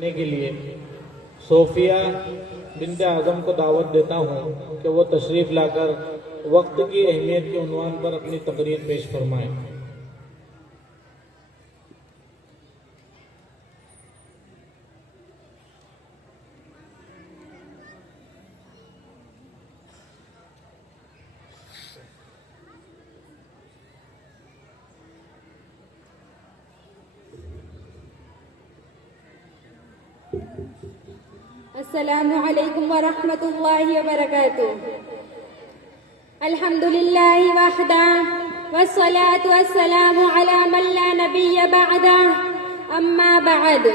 کے لیے صوفیہ بنت اعظم کو دعوت دیتا ہوں کہ وہ تشریف لا کر وقت کی اہمیت کے عنوان پر اپنی تقریر پیش فرمائیں۔ السلام علیکم ورحمۃ اللہ وبرکاتہ۔ الحمد للہ وحدہ والصلاة والسلام علی من لا نبی بعدہ، اما بعد۔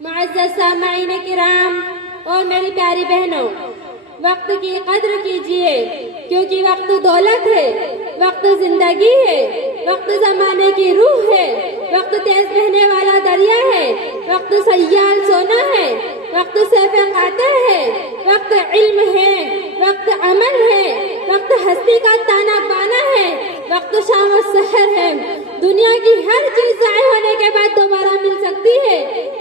معزز سامعین کرام اور میری پیاری بہنوں، وقت کی قدر کیجیے، کیونکہ وقت دولت ہے، وقت زندگی ہے، وقت زمانے کی روح ہے، وقت تیز بہنے والا دریا ہے، وقت سیال سونا ہے، وقت سیف قاطع ہے، وقت علم ہے، وقت عمل ہے، وقت ہستی کا تانا بانا ہے، وقت شام و سحر ہے۔ دنیا کی ہر چیز ضائع ہونے کے بعد دوبارہ مل سکتی ہے،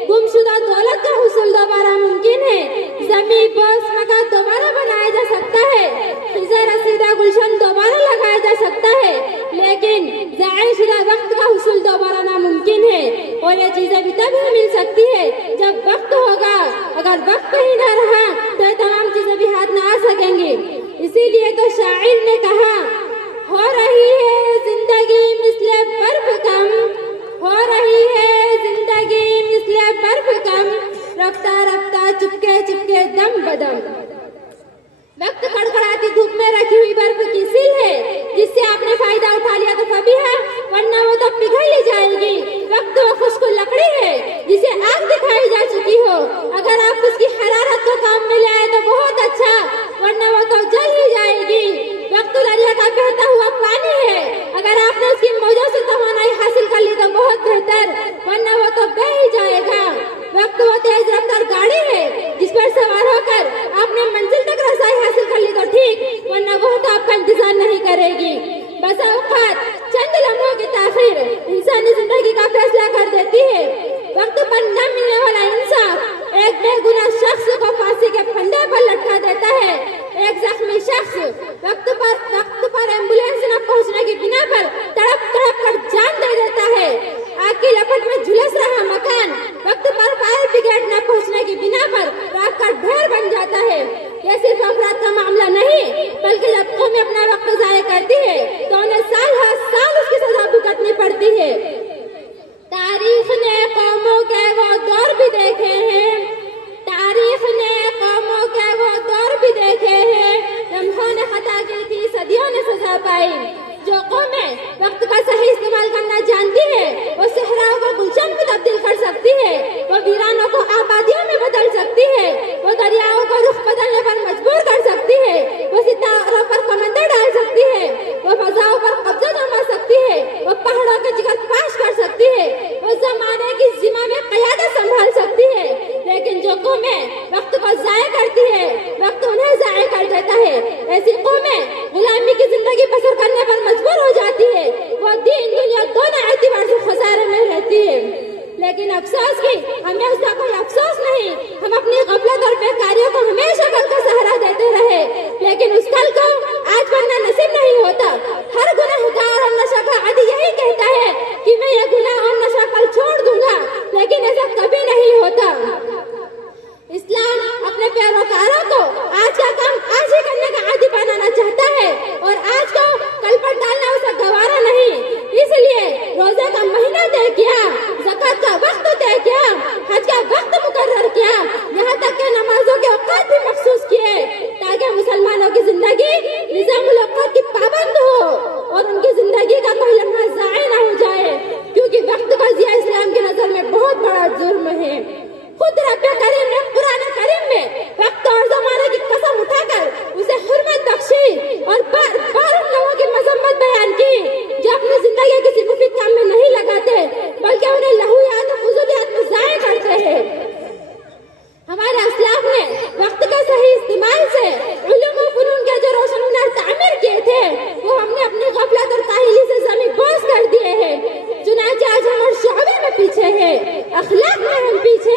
گمشدہ دولت کا حصول دوبارہ ممکن ہے، زمین بوس مکان دوبارہ بنایا جا سکتا ہے، خزاں رسیدہ گلشن دوبارہ لگایا جا سکتا ہے، لیکن ضائع شدہ وقت کا حصول دوبارہ ناممکن ہے، اور یہ چیزیں بھی تب ہی مل سکتی ہے جب وقت ہوگا۔ اگر وقت ہی نہ رہا تو یہ تمام چیزیں بھی ہاتھ نہ آ سکیں گی۔ اسی لیے تو شاعر نے کہا، ہو رہی ہے زندگی مثل برف کم، ہو رہی ہے زندگی مثل برف کم، رفتہ رفتہ چپکے چپکے دم بدم۔ وقت کڑکڑاتی دھوپ میں رکھی ہوئی برف کی سیل ہے، جس سے آپ نے فائدہ اٹھا لیا تو کبھی ہے، ورنہ وہ تو پگھل ہی جائے گی۔ وقت وہ خشک لکڑی ہے جسے آگ دکھائی جا چکی ہو، اگر آپ اس کی حرارت کو کام میں لے آئے تو بہت اچھا، ورنہ وہ تو جل ہی جائے گی۔ وقت دریا کا بہتا ہوا پانی ہے، اگر آپ نے اس کی موجوں سے توانائی حاصل کر لی تو بہت بہتر، ورنہ وہ تو بہہ ہی جائے گا۔ وقت وہ تیز رفتار گاڑی ہے جس پر سوار ہو کر آپ نے منزل تک رسائی حاصل کر لی تو ٹھیک، ورنہ وہ تو آپ کا انتظار نہیں کرے گی۔ بس اوقات چند لمحوں کی تاخیر انسانی زندگی کا فیصلہ کر دیتی ہے۔ وقت پر نہ ملنے والا انصاف ایک بے گناہ شخص کو پھانسی کے پھندے پر لٹکا دیتا ہے، ایک زخمی شخص وقت پر ایمبولینس نہ پہنچنے کی بنا پر تڑپ تڑپ کر جان دے دیتا ہے، آگ کی لپٹ میں جھلس رہا مکان وقت پر فائر بریگیڈ نہ پہنچنے کی بنا پر راکھ کا ڈھیر بن جاتا ہے۔ یہ صرف افراد کا معاملہ نہیں، بلکہ جب قومیں اپنا وقت ضائع کرتی ہے تو انہیں سال ہر سال اس کی سزا بھگتنی پڑتی ہے۔ تاریخ نے قوموں کے وہ دور بھی دیکھے ہیں، تاریخ نے قوموں کے وہ دور بھی دیکھے ہیں، لمحوں نے خطا کی تھی صدیوں نے سزا پائی۔ جو قومیں وقت کا صحیح استعمال کرنا جانتی ہے وہ صحراؤں کو گلشن میں تبدیل کر سکتی ہے، وہ ویرانوں کو آبادیوں میں بدل سکتی ہے، وہ دریاؤں کو رخ بدلنے پر مجبور کر سکتی ہے، وہ ستاروں پر کمندیں ڈال سکتی ہے، وہ فضاؤں پر قبضہ جما سکتی ہے، وہ پہاڑوں کے جگر پاش کر سکتی ہے، وہ زمانے کی ذمہ میں قیادت سنبھال سکتی ہے۔ لیکن جو قومیں وقت کو ضائع کرتی ہے وقت انہیں ضائع کر دیتا ہے۔ ایسی قومیں غلامی کی زندگی بسر کرنے پر مجبور ہو جاتی ہے، وہ دین دنیا دونوں اعتبار سے خسارے میں رہتی ہے۔ لیکن افسوس کی ہمیں اس کا کوئی افسوس نہیں، ہم اپنی غفلت اور بیکاریوں کو ہمیشہ کل کا سہارا دیتے رہے، لیکن اس کل کو آج بننا نصیب نہیں ہوتا۔ ہر گنہگار اور نشہ کا عادی یہی کہتا ہے کہ میں یہ گناہ اور نشہ کل چھوڑ دوں گا، لیکن ایسا کبھی نہیں ہوتا۔ اسلام اپنے پیروکاروں کو آج کا کام آج ہی کرنے کا عادی بنانا چاہتا ہے، اور آج کو کل پر ڈالنا اسے گوارا نہیں۔ اس لیے روزے کا مہینہ طے کیا، زکوٰۃ کا وقت طے کیا، حج کا وقت مقرر کیا، یہاں تک کہ نمازوں کے اوقات بھی مخصوص کیے، تاکہ مسلمانوں کی زندگی نظام الاوقات کی پابند ہو اور ان کی زندگی کا کوئی لمحہ ضائع نہ ہو جائے، کیونکہ وقت کا ضیاع اسلام کی نظر میں بہت بڑا جرم ہے۔ خود رب کریم نے قرآن کریم میں وقت اور زمانے کی قسم اٹھا کر اسے حرمت بخشی اور بار بار ان لوگوں کی مذمت بیان کی جو اپنی زندگی کسی مفید کام میں نہیں لگاتے بلکہ انہیں لہویات اور فضولیات میں ضائع کرتے ہیں۔ ہمارے اسلاف نے وقت کے صحیح استعمال سے علوم و فنون کے جو روشن مینار تعمیر کیے تھے وہ ہم نے اپنی غفلت اور کاہلی سے زمین بوس کر دیے ہیں۔ چنانچہ آج ہم اور شعبے میں پیچھے ہیں، اخلاق میں ہم پیچھے